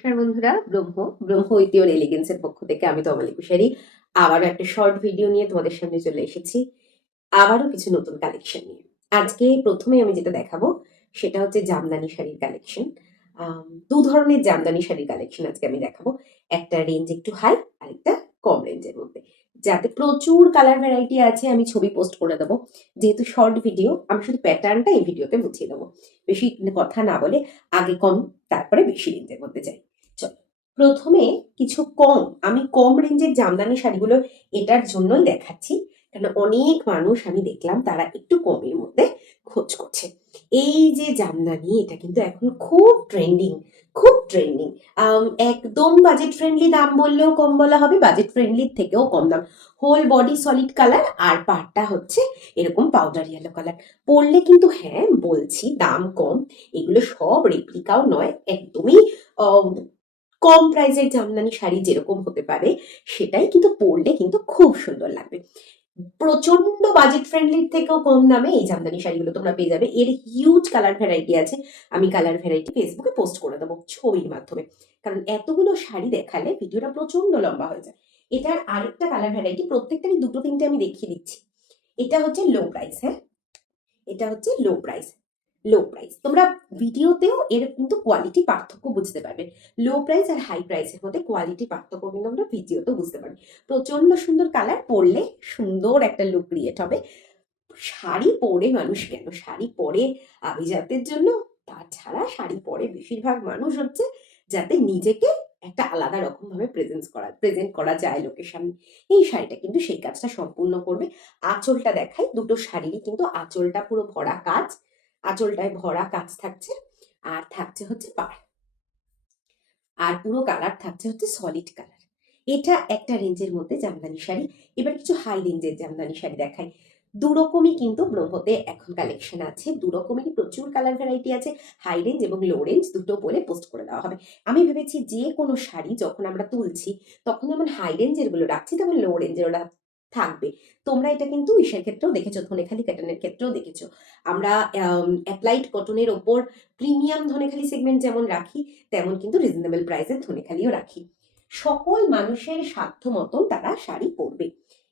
নমস্কার বন্ধুরা, ব্রহ্ম with your এলিগেন্সের পক্ষ থেকে আমি তমালি কুশারি আবারও একটা শর্ট ভিডিও নিয়ে তোমাদের সামনে চলে এসেছি। আবারও কিছু নতুন কালেকশন নিয়ে। আজকে প্রথমে আমি যেটা দেখাবো সেটা হচ্ছে জামদানি শাড়ির কালেকশন। দু ধরনের জামদানি শাড়ির কালেকশন আজকে আমি দেখাবো। একটা রেঞ্জ একটু হাই, আরেকটা কম রেঞ্জের মধ্যে, যাতে প্রচুর কালার ভ্যারাইটি আছে। আমি ছবি পোস্ট করে দেবো, যেহেতু শর্ট ভিডিও আমি শুধু প্যাটার্নটা এই ভিডিওতে বুঝিয়ে দেবো। বেশি কথা না বলে আগে কম, তারপরে বেশি রেঞ্জের মধ্যে যাই। চলো, প্রথমে কিছু আমি কম রেঞ্জের জামদানি শাড়িগুলো এটার জন্যই দেখাচ্ছি, কারণ অনেক মানুষ আমি দেখলাম তারা একটু কমের মধ্যে খোঁজ করছে। এই যে জামদানি, এটা কিন্তু এখন খুব ট্রেন্ডিং, খুব ট্রেন্ডিং। একদম বাজেট ফ্রেন্ডলি দাম বললেও কম বলা হবে, বাজেট ফ্রেন্ডলির থেকেও কম দাম। হোল বডি সলিড কালার, আর পাড়টা হচ্ছে এরকম পাউডার ইয়েলো কালার। পরলে কিন্তু হ্যাঁ বলছি দাম কম, এগুলো সব রেপ্লিকাও নয়, একদমই কম প্রাইসের জামদানি শাড়ি যেরকম হতে পারে সেটাই, কিন্তু পরলে কিন্তু খুব সুন্দর লাগবে। প্রচন্ড বাজেট ফ্রেন্ডলির থেকেও কম দামে এই জামদানি শাড়িগুলো তোমরা পেয়ে যাবে। এর হিউজ কালার ভ্যারাইটি আছে, আমি কালার ভ্যারাইটি ফেসবুকে পোস্ট করে দেবো ছবির মাধ্যমে, কারণ এতগুলো শাড়ি দেখালে ভিডিওটা প্রচন্ড লম্বা হয়ে যায়। এটার আরেকটা কালার ভ্যারাইটি, প্রত্যেকটারই দুটো তিনটে আমি দেখিয়ে দিচ্ছি। এটা হচ্ছে লো প্রাইস, হ্যাঁ এটা হচ্ছে লো প্রাইস। তোমরা ভিডিওতেও এর কিন্তু কোয়ালিটি পার্থক্য বুঝতে পারবে। লো প্রাইস আর হাই প্রাইসের মধ্যে কোয়ালিটি পার্থক্য কিন্তু আমরা ভিডিওতেও বুঝতে পারবে। প্রচন্ড সুন্দর কালার, পরলে সুন্দর একটা লুক ক্রিয়েট হবে। শাড়ি পরে মানুষ কেন, শাড়ি পরে আভিজাত্যের জন্য, তাছাড়া শাড়ি পরে বেশিরভাগ মানুষ হচ্ছে যাতে নিজেকে একটা আলাদা রকম ভাবে প্রেজেন্ট করা যায় লোকের সামনে। এই শাড়িটা কিন্তু সেই কাজটা সম্পূর্ণ করবে। আঁচলটা দেখাই, দুটো শাড়িরই কিন্তু আঁচলটা পুরো ভরা কাজ, আঁচলটায় ভরা কাজ থাকছে, আর থাকছে হচ্ছে পাড়, আর পুরো কালার থাকছে হচ্ছে সলিড কালার। এটা একটা রেঞ্জের মধ্যে জামদানি শাড়ি। এবার কিছু হাই রেঞ্জের জামদানি শাড়ি দেখাই। দুরকমই কিন্তু ব্রহ্মতে এখন কালেকশন আছে, দুরকমেরই প্রচুর কালার ভ্যারাইটি আছে। হাই রেঞ্জ এবং লো রেঞ্জ দুটো বলে পোস্ট করে দেওয়া হবে। আমি ভেবেছি যে কোনো শাড়ি যখন আমরা তুলছি তখন যেমন হাই রেঞ্জের গুলো রাখছি, তেমন লো রেঞ্জের ওরা থাকবে। তোমরা এটা কিন্তু ইসের ক্ষেত্রেও দেখেছো, ধনেখালি কটনের ক্ষেত্রেও দেখেছো। আমরা অ্যাপ্লাইড কটনের ওপর প্রিমিয়াম ধনেখালি সেগমেন্ট যেমন রাখি, তেমন কিন্তু রিজনেবল প্রাইসের ধনেখালিও রাখি। সকল মানুষের সাধ্য মতন তারা শাড়ি পরবে।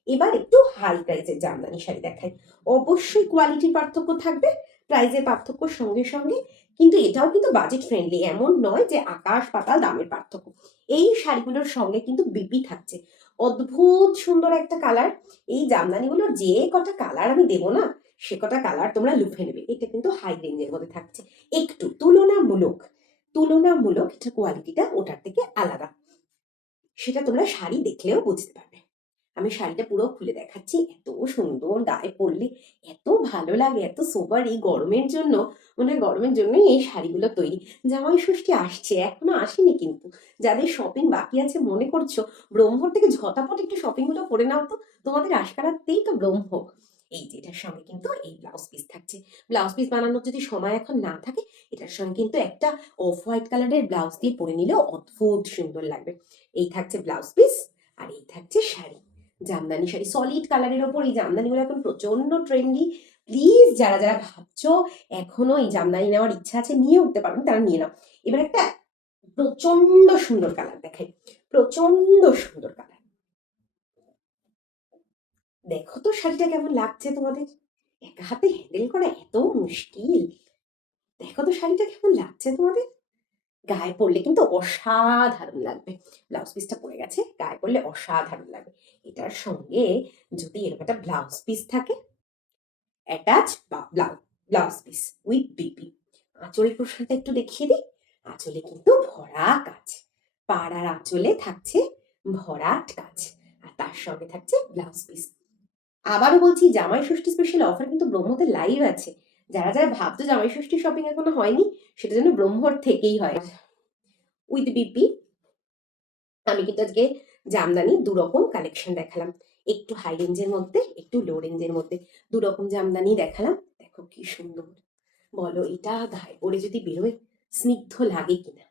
এবার একটু হাই প্রাইসের জামদানি শাড়ি দেখাই। অবশ্যই কোয়ালিটির পার্থক্য থাকবে, প্রাইসের পার্থক্যর সঙ্গে সঙ্গে, কিন্তু এটাও কিন্তু বাজেট ফ্রেন্ডলি, এমন নয় যে আকাশ পাতাল দামের পার্থক্য। এই শাড়িগুলোর সঙ্গে কিন্তু বিপি থাকছে, অদ্ভুত সুন্দর একটা কালার। এই জামদানিগুলোর যে কটা কালার আমি দেবো না, সে কটা কালার তোমরা লুফে নেবে। এটা কিন্তু হাই রেঞ্জের মধ্যে থাকছে, একটু তুলনামূলক এটা কোয়ালিটিটা ওটার থেকে আলাদা, সেটা তোমরা শাড়ি দেখলেও বুঝতে পারবে। আমি শাড়িটা পুরো খুলে দেখাচ্ছি, এত সুন্দর, গায়ে পরলে এত ভালো লাগে, এত সোবার। এই গরমের জন্য, মনে হয় গরমের জন্যই এই শাড়িগুলো তৈরি। জামাই ষষ্ঠী আসছে, এখনো আসেনি, কিন্তু যাদের শপিং বাকি আছে মনে করছো ব্রহ্মর থেকে ঝটাপট একটু শপিং গুলো করে নাও তো, তোমাদের আশকারাতেই তো ব্রহ্ম। এই যে এটার সঙ্গে কিন্তু এই ব্লাউজ পিস থাকছে। ব্লাউজ পিস বানানোর যদি সময় এখন না থাকে, এটার সঙ্গে কিন্তু একটা অফ হোয়াইট কালারের ব্লাউজ দিয়ে পরে নিলেও অদ্ভুত সুন্দর লাগবে। এই থাকছে ব্লাউজ পিস, আর এই থাকছে শাড়ি। জামদানি শাড়ি সলিড কালারের ওপর এই জামদানিগুলো এখন প্রচন্ড ট্রেন্ডি। প্লিজ যারা যারা ভাবছো এখনো এই জামদানি নেওয়ার ইচ্ছা আছে, নিয়ে উঠতে পারবেন, তারা নিয়ে নাও। এবার একটা প্রচন্ড সুন্দর কালার দেখাই, প্রচন্ড সুন্দর কালার। দেখো তো শাড়িটা কেমন লাগছে তোমাদের, একা হাতে হ্যান্ডেল করা এত মুশকিল। দেখো তো শাড়িটা কেমন লাগছে তোমাদের, গায়ে পরলে কিন্তু অসাধারণ লাগবে। ব্লাউজ পিসটা পরে গেছে, গায়ে পরলে অসাধারণ লাগবে। এটার সঙ্গে যদি এরকম একটা ব্লাউজ পিস থাকে, attach blouse piece with BP. আঁচল পোর্শনটা একটু দেখিয়ে দিই, আঁচলে কিন্তু ভরা কাজ, পাড়ার আঁচলে থাকছে ভরাট কাজ, আর তার সঙ্গে থাকছে ব্লাউজ পিস। আবারও বলছি, জামাই ষষ্ঠী স্পেশাল অফার কিন্তু ব্রহ্মতে লাইভ আছে। যারা যারা ভাবতো জামাই ষষ্ঠী শপিং এখনো হয়নি, সেটা যেন ব্রহ্মর থেকেই হয়। উইথ বিপি আমি কিন্তু আজকে জামদানি দুরকম কালেকশন দেখালাম, একটু হাই রেঞ্জের মধ্যে, একটু লো রেঞ্জের মধ্যে, দুরকম জামদানি দেখালাম। দেখো কি সুন্দর, বলো এটা গায়ে পরে যদি বেরোয় স্নিগ্ধ লাগে কিনা,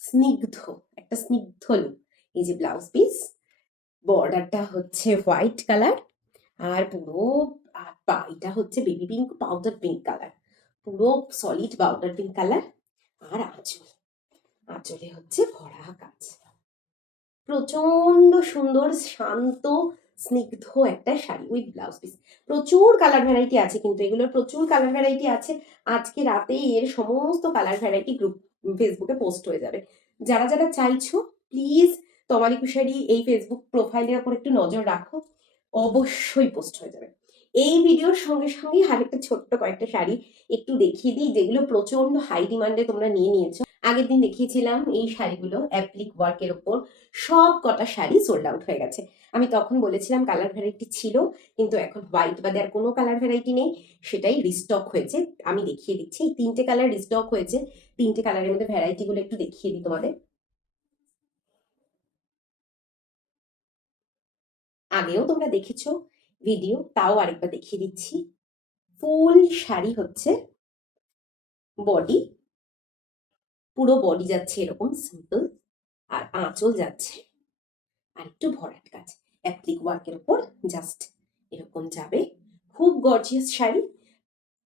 স্নিগ্ধ, একটা স্নিগ্ধ লুক। এই যে ব্লাউজ পিস, বর্ডারটা হচ্ছে হোয়াইট কালার, আর পুরো এটা হচ্ছে baby pink powder pink colour, পুরো সলিড পাউডার পিঙ্ক কালার। আর আঁচল, আঁচলে হচ্ছে ভরা কাজ। প্রচন্ড সুন্দর শান্ত স্নিগ্ধ একটা শাড়ি উইথ ব্লাউজ পিস। প্রচুর কালার ভ্যারাইটি আছে, কিন্তু এগুলোর প্রচুর কালার ভ্যারাইটি আছে। আজকে রাতে এর সমস্ত কালার ভ্যারাইটি গ্রুপ ফেসবুকে পোস্ট হয়ে যাবে। যারা যারা চাইছো প্লিজ তমালি কুশারি এই ফেসবুক প্রোফাইলের ওপর একটু নজর রাখো, অবশ্যই পোস্ট হয়ে যাবে। এই ভিডিওর সঙ্গে সঙ্গে আরেকটা ছোট্ট কয়েকটা শাড়ি একটু দেখিয়ে দিই, যেগুলো প্রচন্ড হাই ডিমান্ডে তোমরা নিয়ে নিয়েছো। আগের দিন দেখিয়েছিলাম এই শাড়িগুলো অ্যাপ্লিক ওয়ার্কের ওপর, সব কটা শাড়ি সোল্ড আউট হয়ে গেছে। আমি তখন বলেছিলাম কালার ভ্যারাইটি ছিল, কিন্তু এখন হোয়াইট বাদে আর কোনো কালার ভ্যারাইটি নেই, সেটাই রিস্টক হয়েছে। আমি দেখিয়ে দিচ্ছি, এই 3টে কালার রিস্টক হয়েছে। 3টে কালারের মধ্যে ভ্যারাইটিগুলো একটু দেখিয়ে দিই তোমাদের। আগেও তোমরা দেখেছো ভিডিও, তাও আরেকবার দেখিয়ে দিচ্ছি। ফুল শাড়ি হচ্ছে বডি, পুরো বডি যাচ্ছে এরকম সিম্পল, আর আঁচল যাচ্ছে আর একটু ভরাট কাজ অ্যাপ্লিক ওয়ার্কের উপর, জাস্ট এরকম যাবে। খুব গর্জিয়াস শাড়ি,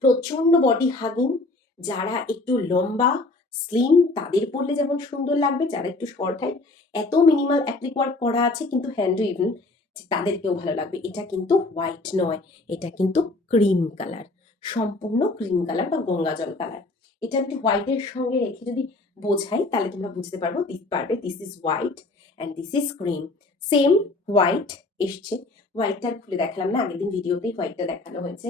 প্রচন্ড বডি হাগিং। যারা একটু লম্বা স্লিম তাদের পরলে যেমন সুন্দর লাগবে, যারা একটু শর্ট হাইট, এত মিনিমাল অ্যাপ্লিক ওয়ার্ক করা আছে কিন্তু হ্যান্ড ইভেন, তাদেরকেও ভালো লাগবে। এটা কিন্তু হোয়াইট নয়, এটা কিন্তু ক্রিম কালার, সম্পূর্ণ ক্রিম কালার বা গঙ্গা জল কালার। এটা আমি হোয়াইটের সঙ্গে রেখে যদি বোঝাই তাহলে তোমরা বুঝতে পারবে this is white and this is cream. Same white এসছে, হোয়াইটটা খুলে দেখালাম না, আগের দিন ভিডিওতেই হোয়াইটটা দেখানো হয়েছে।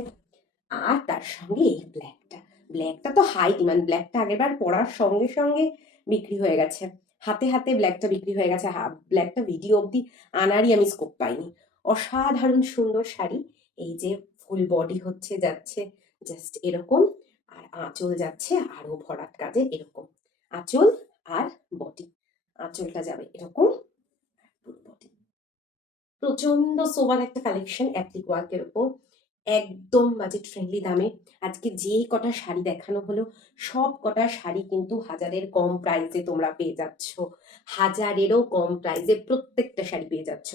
আর তার সঙ্গে এই ব্ল্যাকটা, ব্ল্যাকটা তো হাই ডিমান্ড। ব্ল্যাকটা আগেরবার পরার সঙ্গে সঙ্গে বিক্রি হয়ে গেছে, হাতে হাতে ব্ল্যাকটা বিক্রি হয়ে গেছে। ব্ল্যাকটা ভিডিও অবধি আনারই আমি স্কোপ পাইনি। অসাধারণ সুন্দর শাড়ি। এই যে ফুল বডি হচ্ছে যাচ্ছে জাস্ট এরকম, আর আঁচল যাচ্ছে আরো ভরাট কাজে এরকম। আঁচল আর বডি, আঁচলটা যাবে এরকম, বডি। প্রচন্ড সোবার একটা কালেকশন অ্যাপ্লিক ওয়ার্কের উপর, একদম বাজেট ফ্রেন্ডলি দামে। আজকে যে কটা শাড়ি দেখানো হলো সব কটা শাড়ি কিন্তু হাজারের কম প্রাইসে তোমরা পেয়ে যাচ্ছ, হাজারেরও কম প্রাইসে প্রত্যেকটা শাড়ি পেয়ে যাচ্ছ।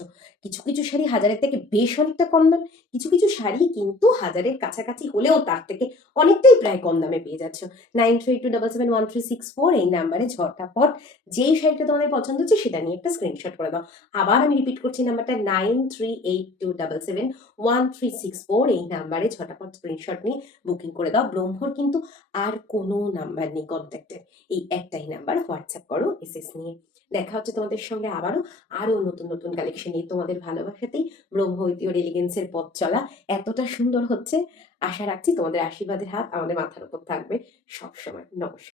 কিছু কিছু শাড়ি হাজারের থেকে বেশ অনেকটা কম দাম, কিছু কিছু শাড়ি কিন্তু হাজারের কাছাকাছি হলেও তার থেকে অনেকটাই প্রায় কম দামে পেয়ে যাচ্ছ। 93277136 এই নাম্বারে ঝটাপট যেই শাড়িটা তোমাদের পছন্দ হচ্ছে সেটা নিয়ে একটা স্ক্রিনশট করে দাও। আবার আমি রিপিট করছি নাম্বারটা 9382771364, এই নাম্বারে ঝটাপট স্ক্রিনশট নিয়ে বুকিং করে দাও। ব্রহ্মর কিন্তু আর কোনো নাম্বার নেই কন্ট্যাক্টের, এই একটাই নাম্বার, হোয়াটসঅ্যাপ করো এসএস নিয়ে। দেখা হচ্ছে তোমাদের সঙ্গে আরো নতুন নতুন কালেকশন নিয়ে। তোমাদের ভালোবাসাতেই ব্রহ্ম ঐতিহ্য এলিগেন্সের পথ চলা এতটা সুন্দর হচ্ছে, আশা রাখছি তোমাদের আশীর্বাদের হাত আমাদের মাথার উপর থাকবে সবসময়। নমস্কার।